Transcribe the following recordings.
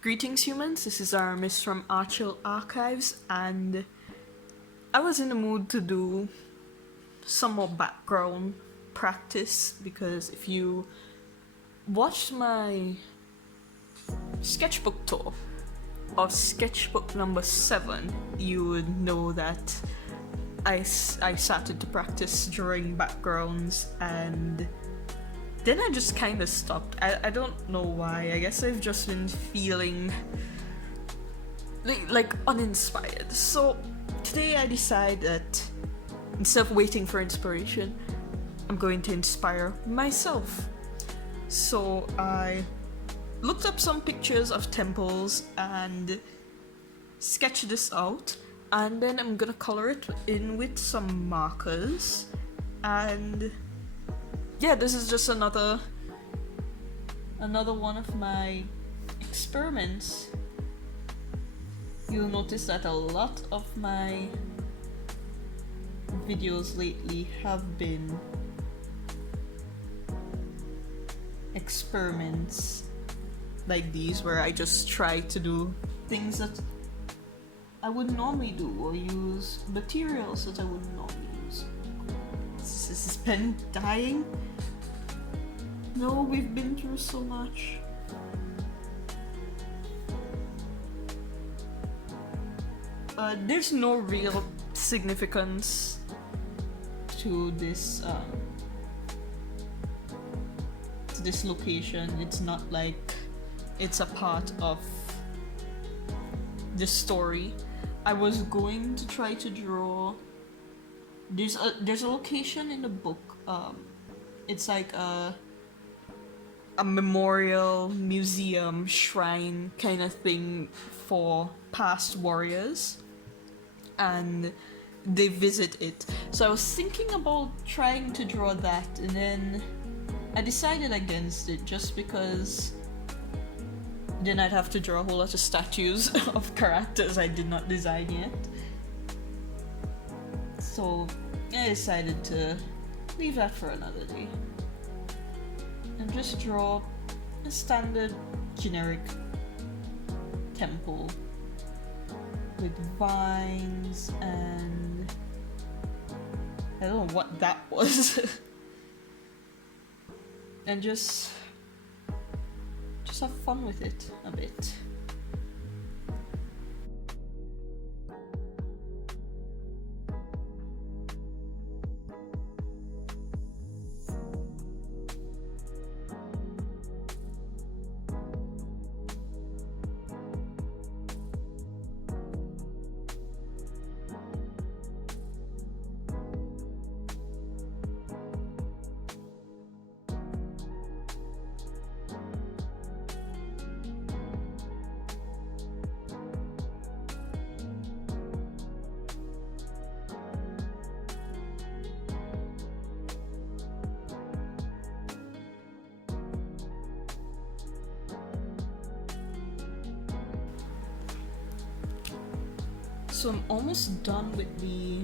Greetings, humans. This is Aramis from Archill Archives, and I was in the mood to do some more background practice because if you watched my sketchbook tour of sketchbook number 7, you would know that I started to practice drawing backgrounds, and then I just kind of stopped. I don't know why. I guess I've just been feeling like uninspired. So today I decided that instead of waiting for inspiration, I'm going to inspire myself. So I looked up some pictures of temples and sketched this out, and then I'm gonna color it in with some markers. And yeah, this is just another one of my experiments. You'll notice that a lot of my videos lately have been experiments like these, where I just try to do things that I wouldn't normally do, or use materials that I wouldn't normally use. Is this pen dying? No, we've been through so much. There's no real significance to this location. It's not like it's a part of the story. I was going to try to draw. There's a location in the book. It's like a memorial museum shrine kind of thing for past warriors, and they visit it. So I was thinking about trying to draw that, and then I decided against it just because then I'd have to draw a whole lot of statues of characters I did not design yet. So I decided to leave that for another day and just draw a standard generic temple with vines, and I don't know what that was. And just have fun with it a bit. So I'm almost done with the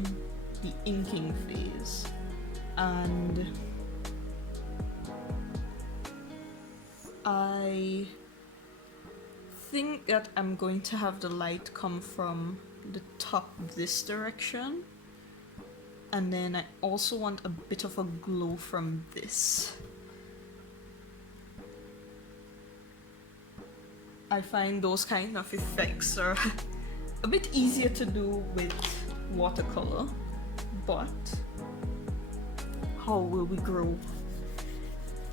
inking phase, and I think that I'm going to have the light come from the top this direction, and then I also want a bit of a glow from this. I find those kind of effects are a bit easier to do with watercolor, but how will we grow?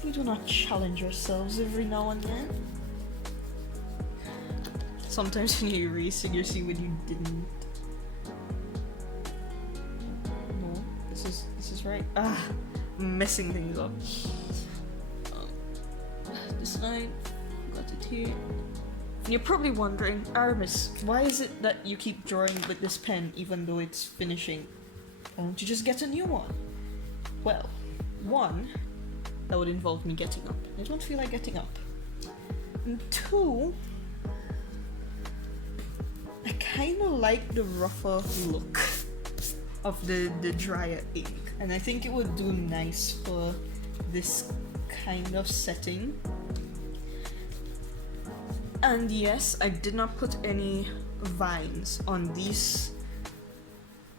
We do not challenge ourselves every now and then. Sometimes when you're erasing, you see when you didn't. No, this is right. I'm messing things up. This line, got it here. You're probably wondering, Aramis, why is it that you keep drawing with this pen even though it's finishing? Why don't you just get a new one? Well, one, that would involve me getting up. I don't feel like getting up. And two, I kind of like the rougher look of the drier ink, and I think it would do nice for this kind of setting. And yes, I did not put any vines on these,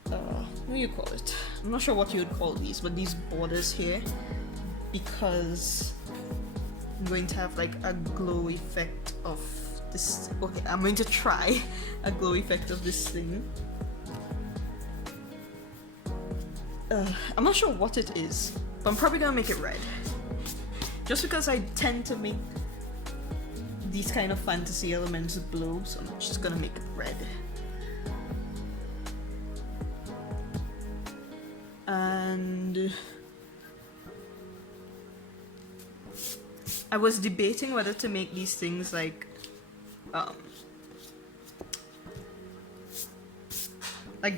what do you call it? I'm not sure what you would call these, but these borders here, because I'm going to have like a glow effect of this. Okay, I'm going to try a glow effect of this thing. I'm not sure what it is, but I'm probably gonna make it red. Just because I tend to make these kind of fantasy elements blue, so I'm just gonna make it red. And I was debating whether to make these things like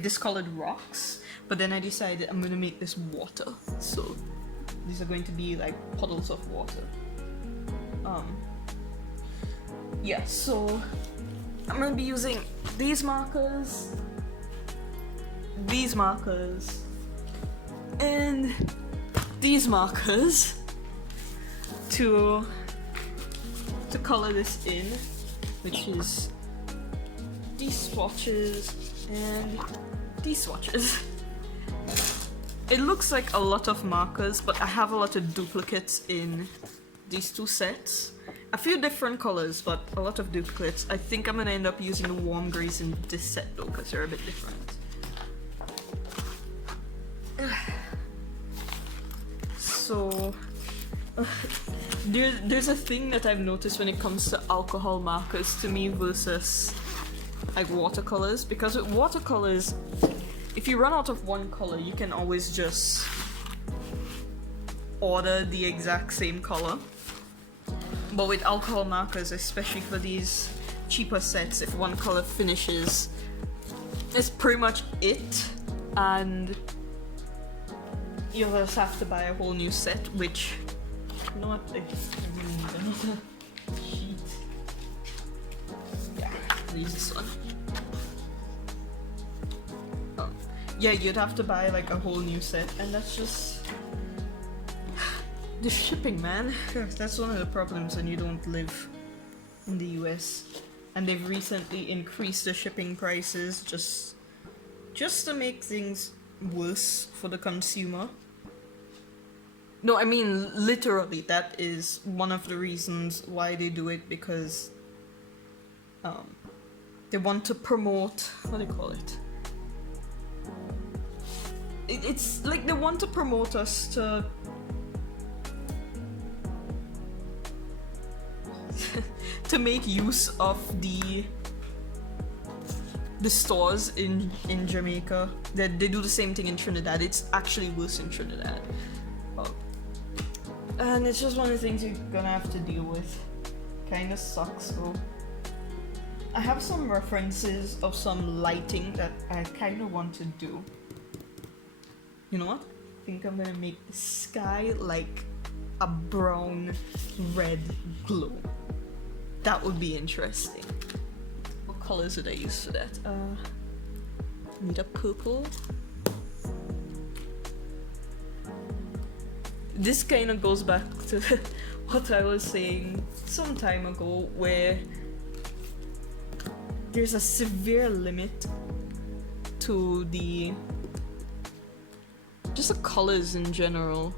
discolored rocks, but then I decided I'm gonna make this water, so these are going to be like puddles of water. Yeah, so I'm gonna be using these markers, and these markers to color this in, which is these swatches and these swatches. It looks like a lot of markers, but I have a lot of duplicates in these two sets. A few different colors, but a lot of duplicates. I think I'm gonna end up using the warm grays in this set though, because they're a bit different. So, there's a thing that I've noticed when it comes to alcohol markers to me versus like watercolors, because with watercolors, if you run out of one color, you can always just order the exact same color. But with alcohol markers, especially for these cheaper sets, if one color finishes, it's pretty much it, and you'll just have to buy a whole new set, which, you know what, I really need another sheet. Yeah, I'll use this one. Yeah, you'd have to buy like a whole new set, and that's just the shipping, man. That's one of the problems when you don't live in the US. And they've recently increased the shipping prices just to make things worse for the consumer. No, I mean literally, that is one of the reasons why they do it, because they want to promote, what do you call it? It's like they want to promote us to to make use of the stores in Jamaica. They do the same thing in Trinidad. It's actually worse in Trinidad. And it's just one of the things you're gonna have to deal with. Kinda sucks though. I have some references of some lighting that I kinda want to do. You know what? I think I'm gonna make the sky like a brown red glow. That would be interesting. What colors did I use for that? Need a purple. This kind of goes back to what I was saying some time ago, where there's a severe limit to just the colors in general.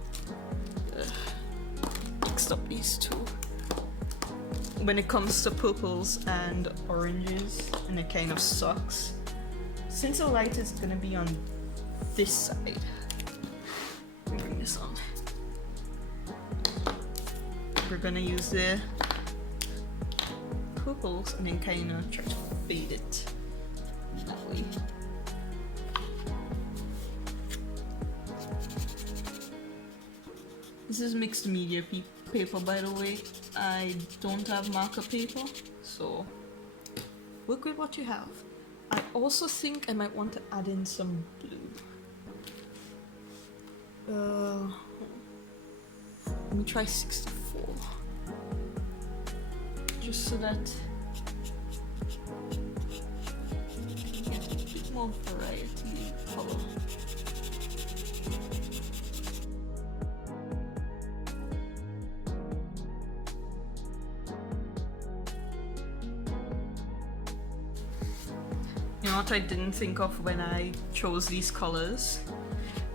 Mixed up these two. When it comes to purples and oranges, and it kind of sucks. Since the light is gonna be on this side, let me bring this on. We're gonna use the purples and then kind of try to fade it that way. This is mixed media paper, by the way. I don't have marker paper, so work with what you have. I also think I might want to add in some blue. Let me try 64. Just so that a bit more variety of color. You know what I didn't think of when I chose these colors?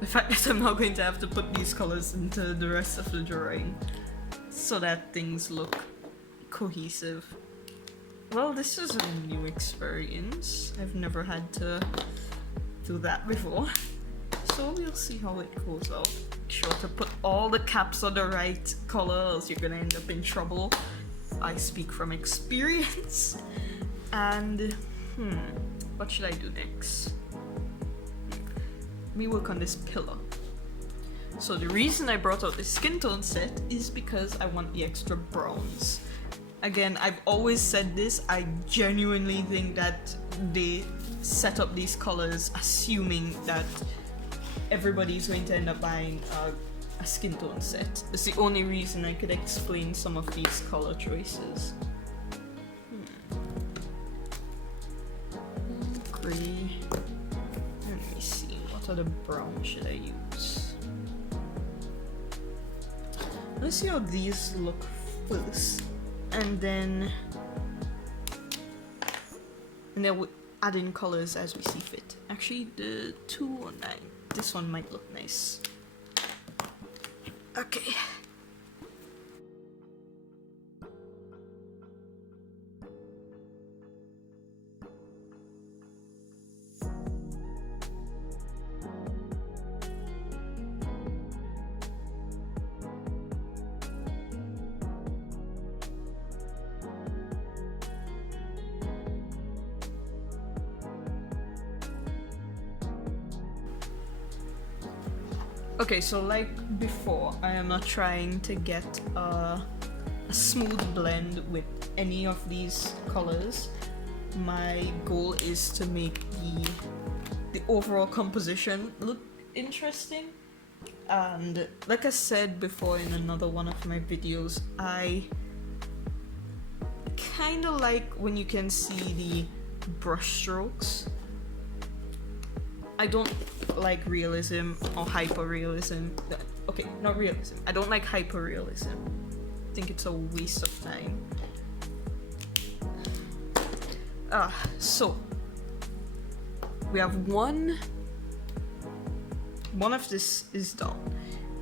The fact that I'm now going to have to put these colors into the rest of the drawing so that things look cohesive. Well, this is a new experience. I've never had to do that before. So we'll see how it goes out. Make sure to put all the caps on the right color, else you're gonna end up in trouble. I speak from experience. And what should I do next? Let me work on this pillar. So the reason I brought out this skin tone set is because I want the extra browns. Again, I've always said this, I genuinely think that they set up these colors assuming that everybody's going to end up buying a skin tone set. It's the only reason I could explain some of these color choices. Gray. Let me see, what other brown should I use? Let's see how these look first. And then we'll add in colors as we see fit. Actually, the 209, this one might look nice. Okay. Okay, so like before, I am not trying to get a smooth blend with any of these colors. My goal is to make the overall composition look interesting. And like I said before in another one of my videos, I kind of like when you can see the brush strokes. I don't like realism or hyper-realism. Okay, not realism. I don't like hyper-realism. I think it's a waste of time. So we have one of this is done.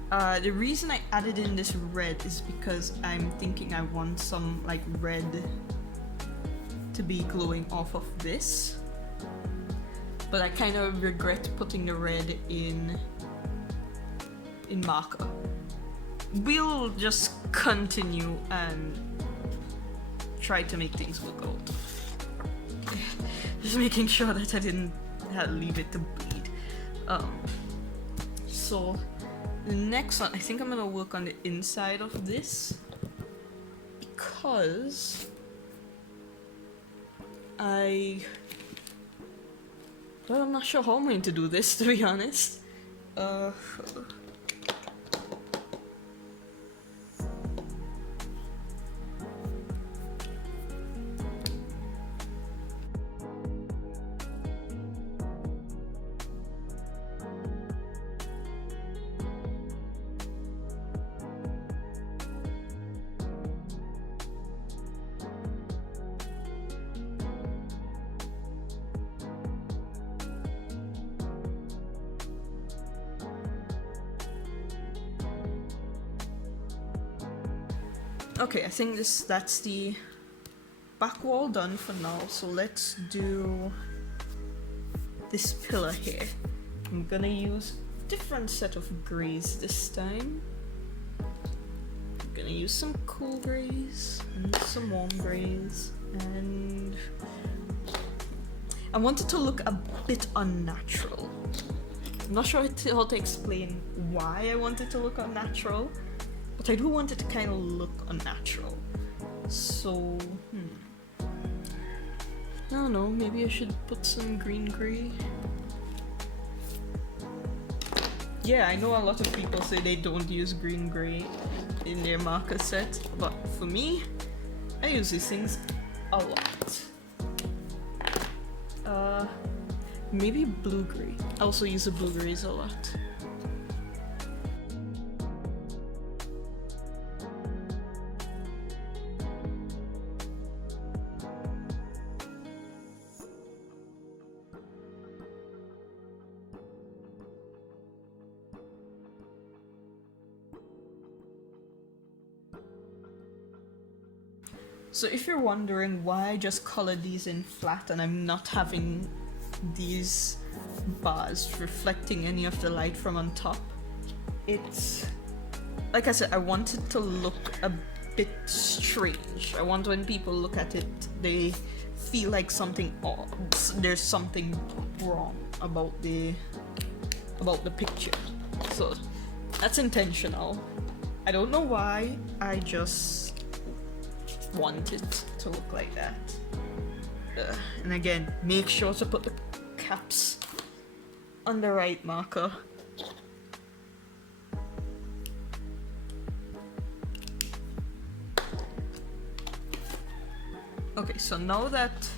The reason I added in this red is because I'm thinking I want some like red to be glowing off of this. But I kind of regret putting the red in marker. We'll just continue and try to make things work out. Just making sure that I didn't leave it to bleed. So the next one, I think I'm gonna work on the inside of this because well, I'm not sure how I'm going to do this, to be honest. Okay, I think that's the back wall done for now, so let's do this pillar here. I'm gonna use a different set of grays this time. I'm gonna use some cool grays and some warm grays, and I want it to look a bit unnatural. I'm not sure how to explain why I want it to look unnatural, but I do want it to kind of look unnatural. So, I don't know, maybe I should put some green gray. Yeah, I know a lot of people say they don't use green gray in their marker set, but for me, I use these things a lot. Maybe blue gray. I also use the blue grays a lot. So if you're wondering why I just colored these in flat and I'm not having these bars reflecting any of the light from on top, it's, like I said, I want it to look a bit strange. I want when people look at it, they feel like something odd. There's something wrong about the picture. So that's intentional. I don't know why, I just want it to look like that. And again, make sure to put the caps on the right marker. Okay, so now that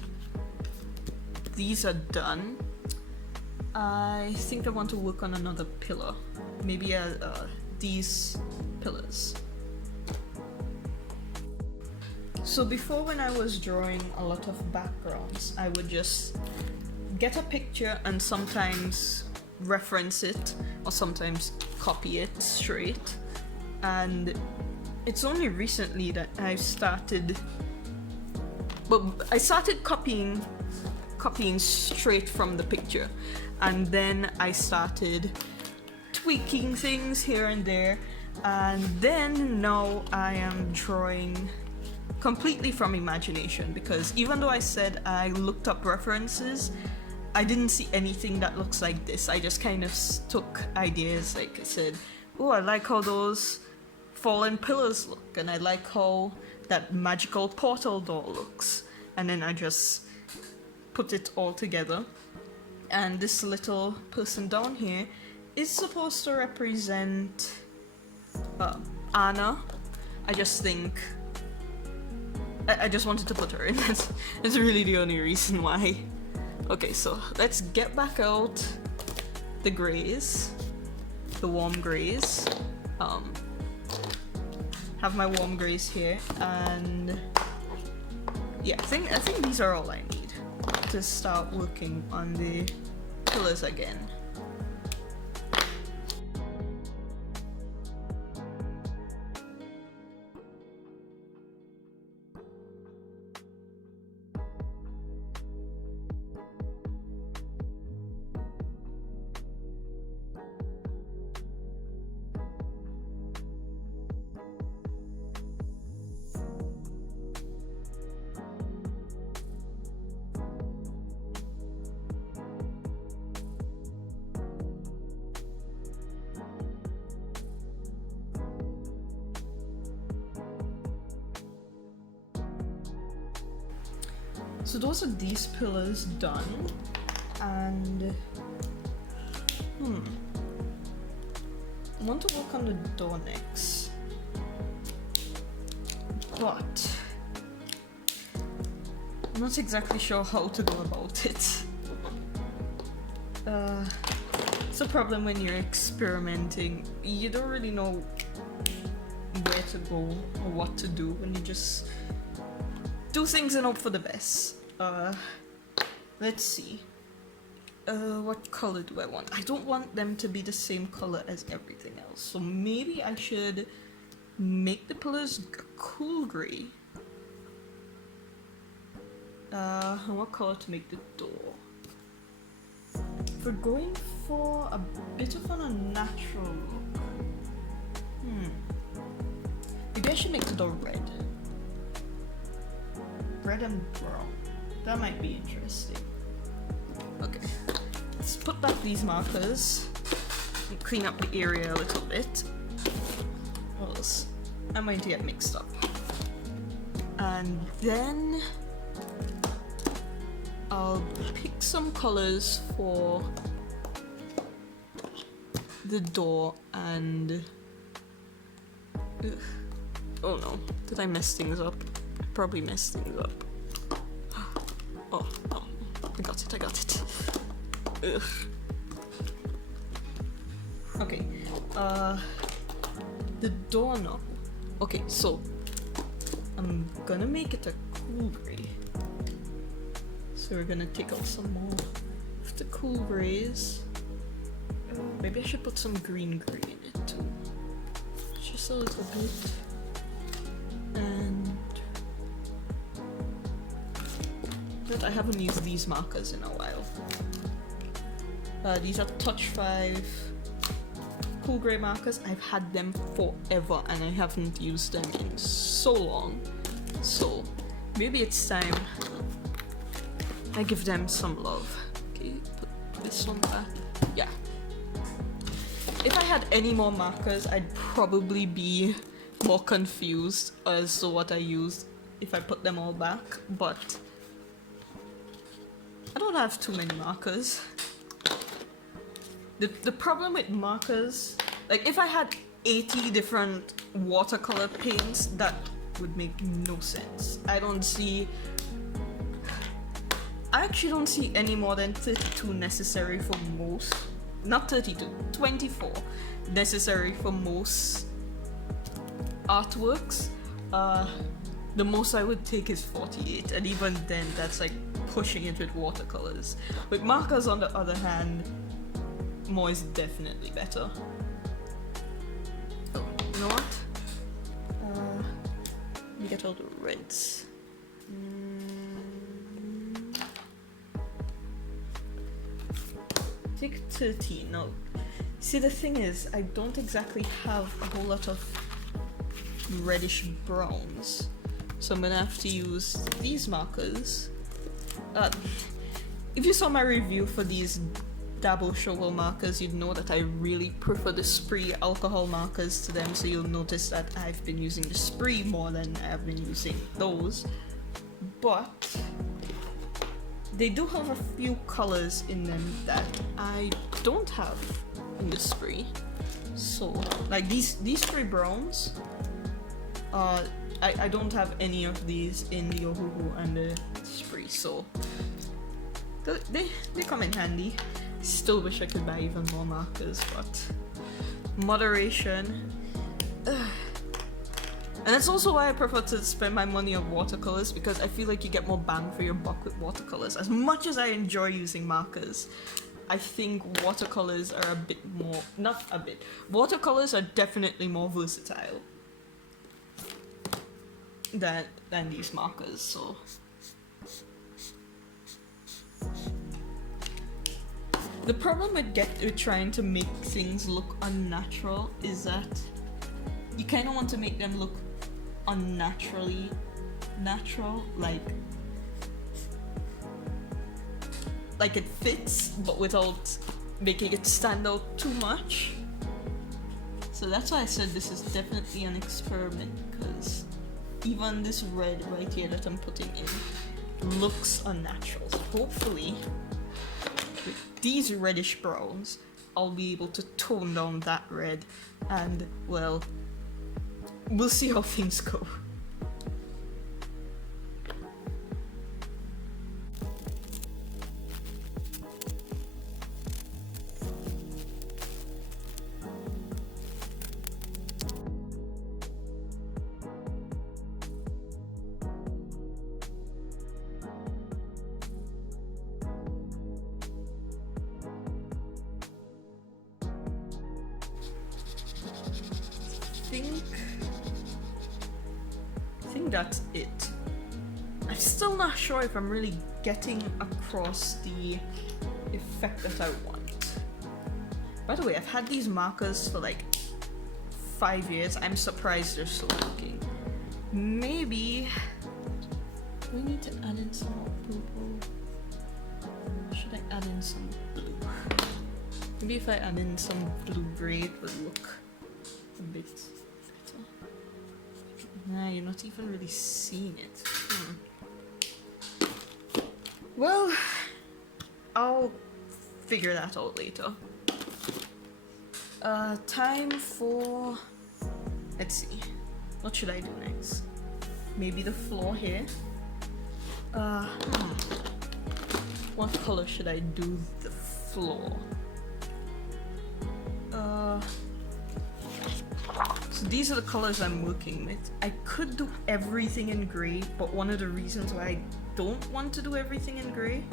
these are done, I think I want to work on another pillar. Maybe these pillars. So before, when I was drawing a lot of backgrounds, I would just get a picture and sometimes reference it or sometimes copy it straight. And it's only recently that I've started, but I started copying straight from the picture, and then I started tweaking things here and there, and then now I am drawing completely from imagination, because even though I said I looked up references, I didn't see anything that looks like this. I just kind of took ideas, like I said, oh, I like how those fallen pillars look, and I like how that magical portal door looks, and then I just put it all together. And this little person down here is supposed to represent Anna. I just think I just wanted to put her in. That's really the only reason why. Okay, so let's get back out the grays, the warm grays. Have my warm grays here, and yeah, I think these are all I need to start working on the pillars again. So those are these pillars done, and I want to work on the door next, but I'm not exactly sure how to go about it. It's a problem when you're experimenting. You don't really know where to go or what to do when you just do things and hope for the best. Let's see. What color do I want? I don't want them to be the same color as everything else. So maybe I should make the pillars a cool gray. And what color to make the door? If we're going for a bit of an unnatural look, maybe I should make the door red. Red and brown. That might be interesting. Okay, let's put back these markers and clean up the area a little bit, or else I might get mixed up. And then I'll pick some colors for the door and oh no, did I mess things up? I probably messed things up. Oh, I got it. Ugh. Okay, the doorknob. Okay, so I'm gonna make it a cool gray. So we're gonna take out some more of the cool grays. Maybe I should put some green gray in it too. Just a little bit. And But I haven't used these markers in a while. These are Touch 5 cool grey markers. I've had them forever and I haven't used them in so long. So maybe it's time I give them some love. Okay, put this one back. Yeah. If I had any more markers, I'd probably be more confused as to what I used if I put them all back, but I don't have too many markers. The problem with markers, like if I had 80 different watercolor paints, that would make no sense. I actually don't see any more than 32 necessary for most, not 32, 24 necessary for most artworks. The most I would take is 48, and even then that's like pushing it with watercolors. With markers on the other hand, more is definitely better. Oh, you know what? Let me get all the reds. Take 13. No. See, the thing is, I don't exactly have a whole lot of reddish browns, so I'm gonna have to use these markers. If you saw my review for these Dabble Shovel markers, you'd know that I really prefer the Spree alcohol markers to them, so you'll notice that I've been using the Spree more than I've been using those. But they do have a few colors in them that I don't have in the Spree. So, like these three browns, I don't have any of these in the Ohuhu and the Spree, so they come in handy. Still wish I could buy even more markers, but moderation. And that's also why I prefer to spend my money on watercolors, because I feel like you get more bang for your buck with watercolors. As much as I enjoy using markers, I think watercolors are a bit more, not a bit, watercolors are definitely more versatile than these markers, so. The problem with trying to make things look unnatural is that you kind of want to make them look unnaturally natural, like it fits, but without making it stand out too much. So that's why I said this is definitely an experiment, because even this red right here that I'm putting in looks unnatural. So hopefully with these reddish browns I'll be able to tone down that red, and well, we'll see how things go. I think that's it. I'm still not sure if I'm really getting across the effect that I want. By the way, I've had these markers for like 5 years. I'm surprised they're still working. Maybe we need to add in some more purple. Should I add in some blue? Maybe if I add in some blue-gray, it would look a bit better. Nah, you're not even really seeing it. Well, I'll figure that out later. Time for... Let's see. What should I do next? Maybe the floor here? What color should I do the floor? So these are the colors I'm working with. I could do everything in grey, but one of the reasons why I don't want to do everything in grey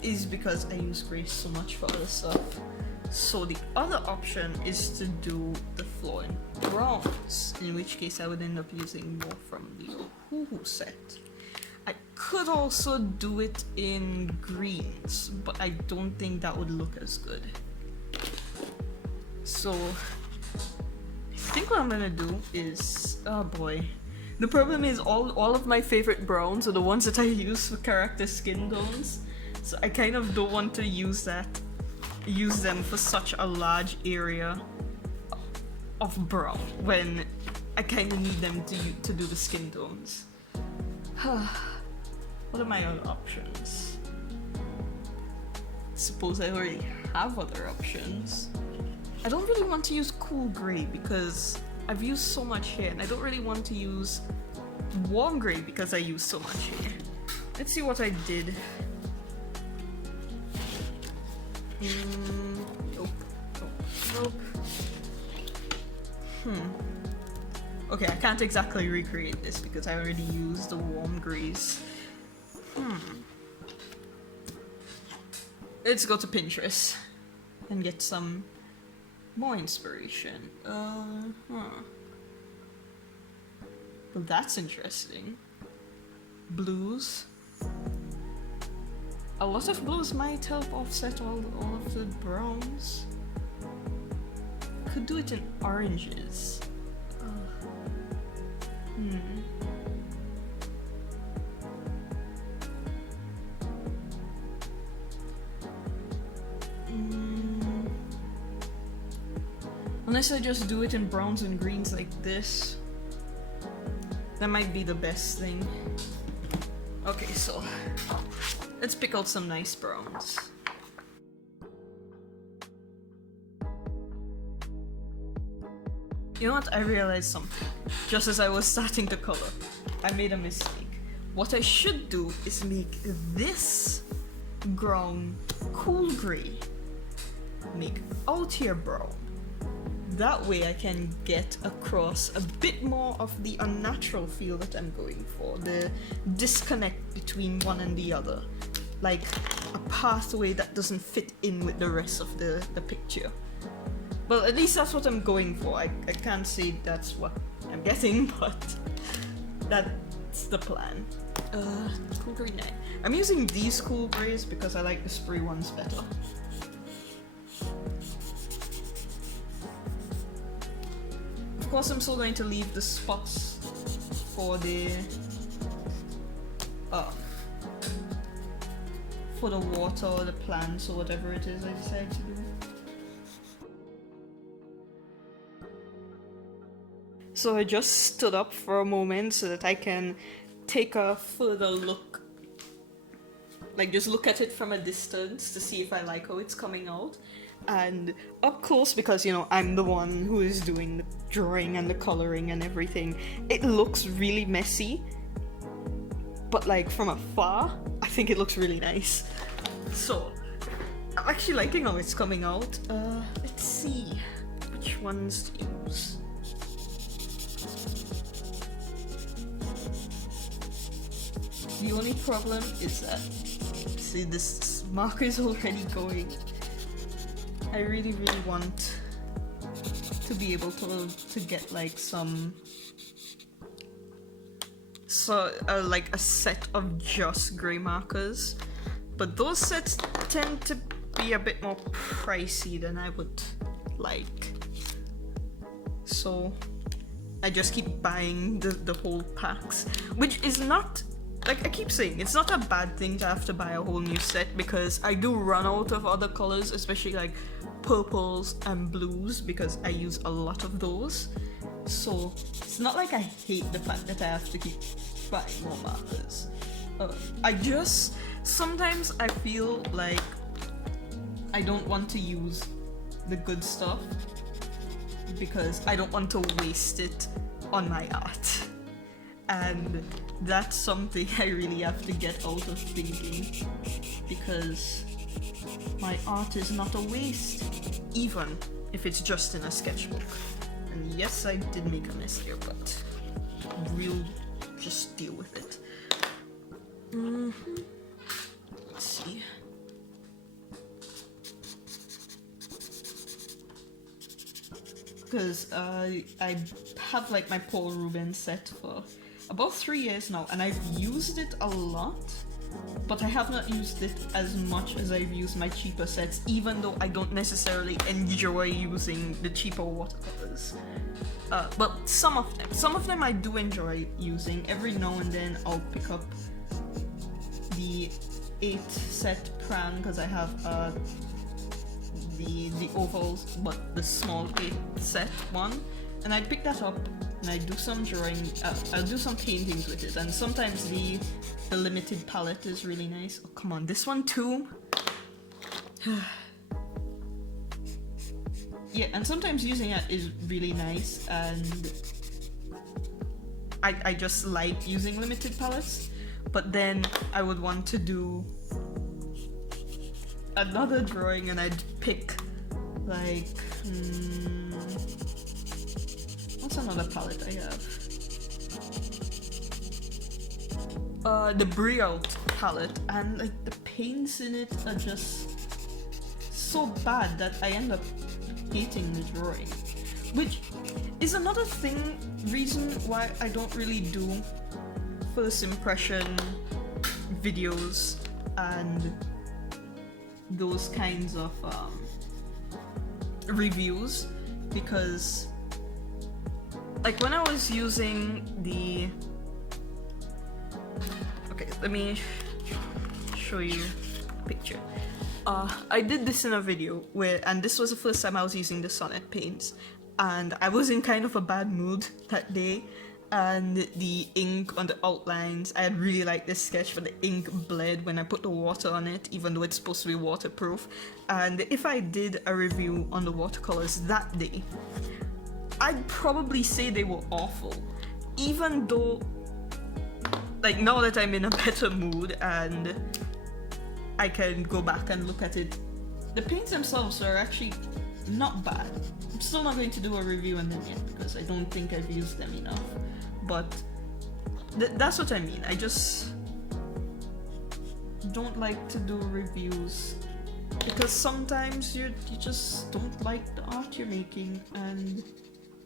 is because I use grey so much for other stuff. So the other option is to do the floor in browns, in which case I would end up using more from the Ohuhu set. I could also do it in greens, but I don't think that would look as good. So I think what I'm gonna do is, oh boy. The problem is all of my favorite browns are the ones that I use for character skin tones. So I kind of don't want to use them for such a large area of brown when I kind of need them to do the skin tones. What are my other options? Suppose I already have other options. I don't really want to use cool gray because I've used so much here, and I don't really want to use warm gray because I use so much here. Let's see what I did. Nope. Okay, I can't exactly recreate this because I already used the warm grays. Let's go to Pinterest and get some more inspiration. Well, that's interesting. Blues. A lot of blues might help offset all of the browns. Could do it in oranges. Unless I just do it in browns and greens like this. That might be the best thing. Okay, so let's pick out some nice browns. You know what? I realized something. Just as I was starting to color, I made a mistake. What I should do is make this ground cool gray. Make out here brown. That way I can get across a bit more of the unnatural feel that I'm going for. The disconnect between one and the other. Like a pathway that doesn't fit in with the rest of the picture. Well, at least that's what I'm going for. I can't say that's what I'm getting, but that's the plan. Cool gray 9. I'm using these cool grays because I like the spray ones better. Of course, I'm still going to leave the spots for the water or the plants or whatever it is I decide to do. So I just stood up for a moment so that I can take a further look. Like just look at it from a distance to see if I like how it's coming out. And up close, because you know I'm the one who is doing the drawing and the coloring and everything, it looks really messy, but like from afar I think it looks really nice. So I'm actually liking how it's coming out. Let's see which ones to use. The only problem is that, see, this marker is already going. I really want to be able to get like like a set of just grey markers, but those sets tend to be a bit more pricey than I would like. So I just keep buying the whole packs, which is not, like I keep saying, it's not a bad thing to have to buy a whole new set, because I do run out of other colors, especially like purples and blues, because I use a lot of those. So it's not like I hate the fact that I have to keep buying more markers. Sometimes I feel like I don't want to use the good stuff because I don't want to waste it on my art. And that's something I really have to get out of thinking, because my art is not a waste, even if it's just in a sketchbook. And yes, I did make a mess here, but we'll just deal with it. Let's see. Because I have like my Paul Rubens set for about 3 years now, and I've used it a lot, but I have not used it as much as I've used my cheaper sets, even though I don't necessarily enjoy using the cheaper watercolors. But some of them I do enjoy using. Every now and then I'll pick up the 8 set Pran because I have the ovals, but the small 8 set one, and I'd pick that up and I'd do some drawing. I'll do some paintings with it, and sometimes the limited palette is really nice. Oh, come on, this one too. Yeah, and sometimes using it is really nice, and I just like using limited palettes, but then I would want to do another drawing and I'd pick like what's another palette I have? The Briot palette, and like the paints in it are just so bad that I end up hating the drawing, which is another reason why I don't really do first impression videos and those kinds of reviews, because like when I was using the let me show you a picture. I did this in a video and this was the first time I was using the Sonnet paints, and I was in kind of a bad mood that day, and the ink on the outlines, I had really liked this sketch, but the ink bled when I put the water on it, even though it's supposed to be waterproof. And if I did a review on the watercolors that day, I'd probably say they were awful, even though like now that I'm in a better mood and I can go back and look at it, the paints themselves are actually not bad. I'm still not going to do a review on them yet because I don't think I've used them enough, but that's what I mean. I just don't like to do reviews because sometimes you just don't like the art you're making, and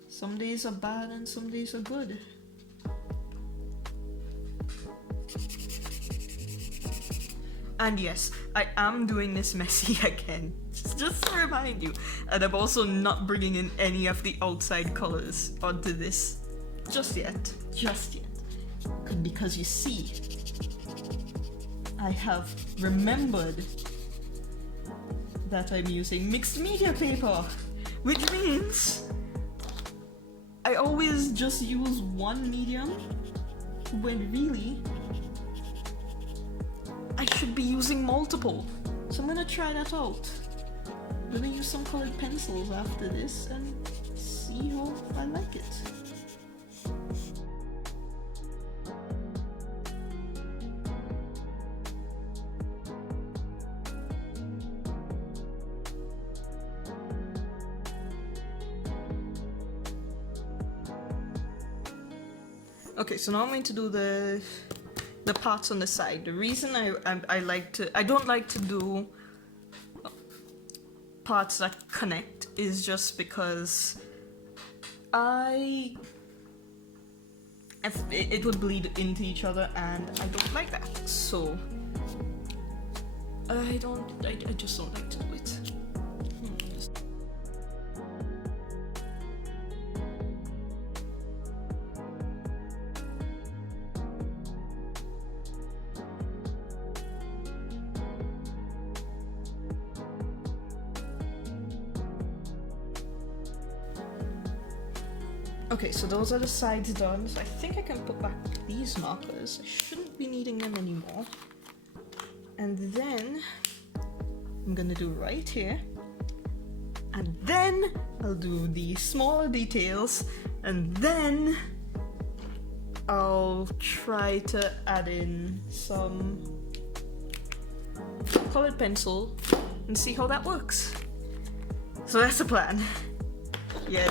some days are bad and some days are good. And yes, I am doing this messy again, just to remind you. And I'm also not bringing in any of the outside colors onto this just yet. Because you see, I have remembered that I'm using mixed media paper, which means I always just use one medium when really I should be using multiple. So I'm gonna try that out. I'm gonna use some colored pencils after this and see how I like it. Okay, so now I'm going to do the parts on the side. The reason I don't like to do parts that connect is just because it would bleed into each other and I don't like that. So I just don't like to do it. Okay, so those are the sides done, so I think I can put back these markers. I shouldn't be needing them anymore. And then I'm gonna do right here. And then I'll do the smaller details, and then I'll try to add in some colored pencil and see how that works. So that's the plan. Yeah,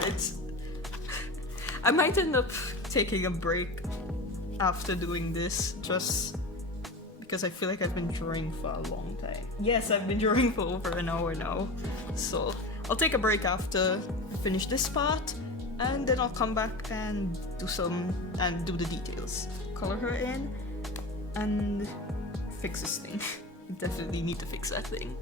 I might end up taking a break after doing this, just because I feel like I've been drawing for a long time. Yes, I've been drawing for over an hour now, so I'll take a break after I finish this part, and then I'll come back and do the details. Color her in and fix this thing. Definitely need to fix that thing.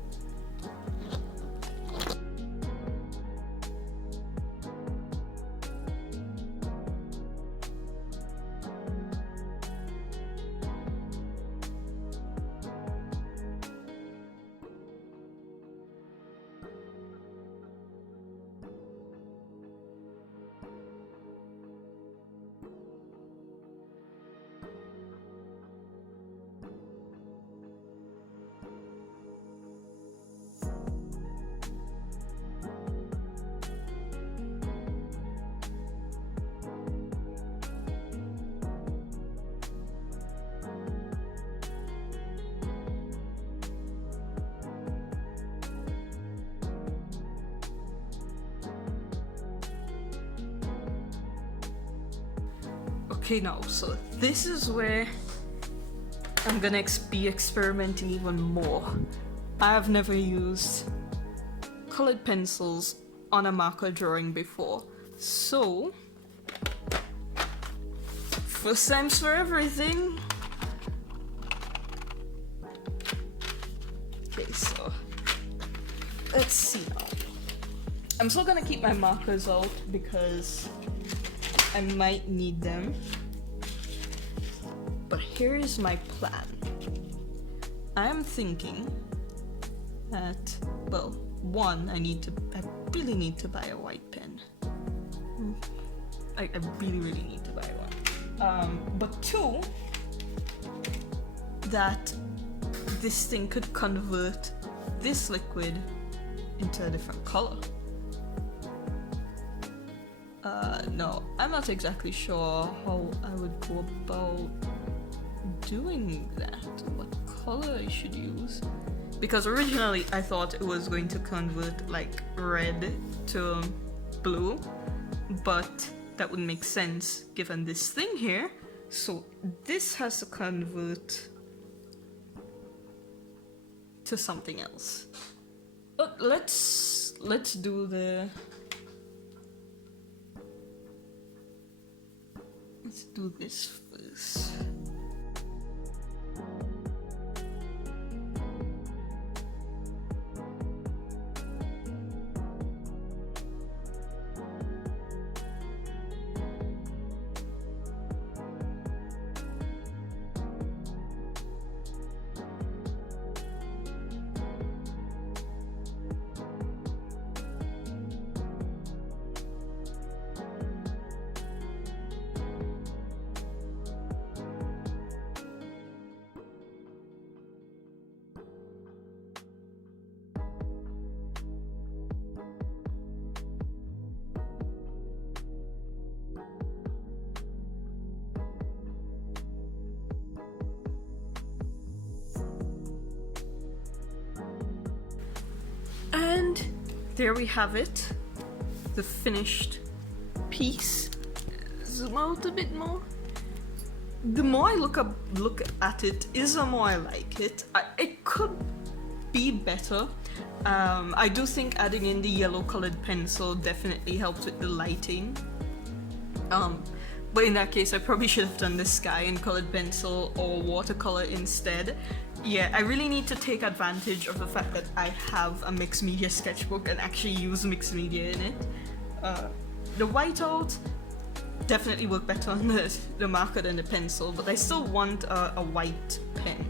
Okay, now, so this is where I'm gonna be experimenting even more. I have never used colored pencils on a marker drawing before, so first times for everything. Okay, so let's see now. I'm still gonna keep my markers out because I might need them. But here is my plan. I am thinking that, well, one, I really need to buy a white pen. I really need to buy one. But two, that this thing could convert this liquid into a different color. No, I'm not exactly sure how I would go about doing that, what color I should use. Because originally I thought it was going to convert like red to blue, but that would make sense given this thing here. So this has to convert to something else. But let's do the... Let's do this first. And there we have it, the finished piece. Zoom out a bit more. The more I look at it, the more I like it. It could be better. I do think adding in the yellow colored pencil definitely helps with the lighting. But in that case, I probably should have done the sky in colored pencil or watercolor instead. Yeah, I really need to take advantage of the fact that I have a mixed media sketchbook and actually use mixed media in it. The whiteout definitely work better on the marker than the pencil, but I still want a white pen.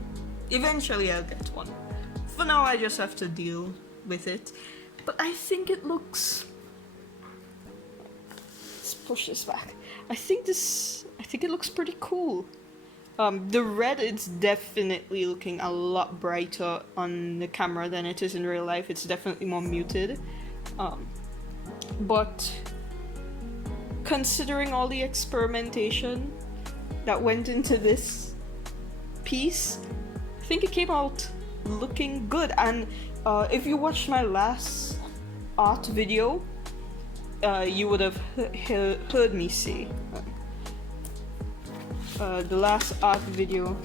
Eventually I'll get one. For now I just have to deal with it. But I think it looks... Let's push this back. I think it looks pretty cool. The red is definitely looking a lot brighter on the camera than it is in real life. It's definitely more muted. But considering all the experimentation that went into this piece, I think it came out looking good. And if you watched my last art video, you would have heard me say, the last art video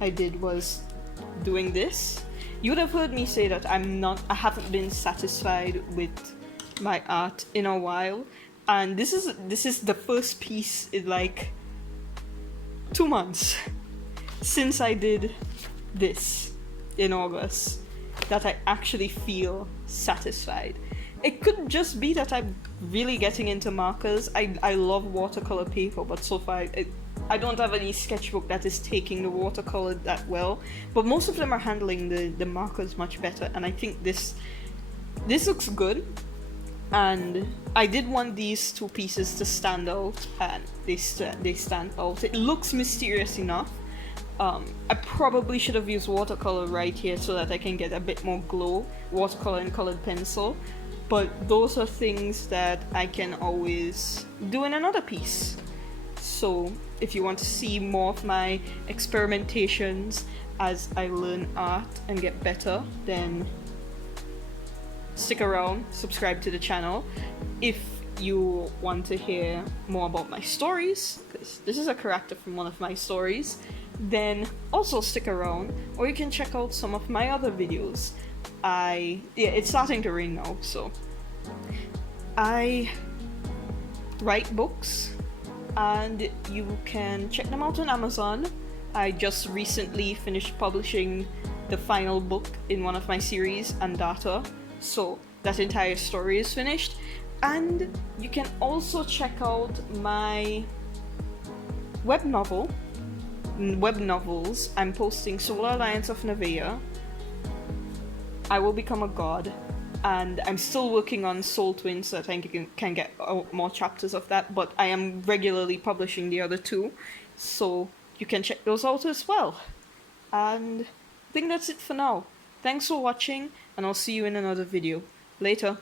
I did was doing this. You would have heard me say that I haven't been satisfied with my art in a while, And this is the first piece in like 2 months since I did this in August that I actually feel satisfied. It could just be that I'm really getting into markers. I love watercolor paper, but so far I don't have any sketchbook that is taking the watercolor that well. But most of them are handling the markers much better, and I think this looks good. And I did want these two pieces to stand out, and they stand out. It looks mysterious enough. I probably should have used watercolor right here so that I can get a bit more glow, watercolor and colored pencil, but those are things that I can always do in another piece. So if you want to see more of my experimentations as I learn art and get better, then stick around, subscribe to the channel. If you want to hear more about my stories, because this is a character from one of my stories, then also stick around, or you can check out some of my other videos. It's starting to rain now, so I write books, and you can check them out on Amazon. I just recently finished publishing the final book in one of my series, Andata, so that entire story is finished. And you can also check out my web novels. I'm posting Solar Alliance of Nevaeh, I Will Become a God, and I'm still working on Soul Twins so that I can get more chapters of that, but I am regularly publishing the other two, so you can check those out as well. And I think that's it for now. Thanks for watching, and I'll see you in another video. Later.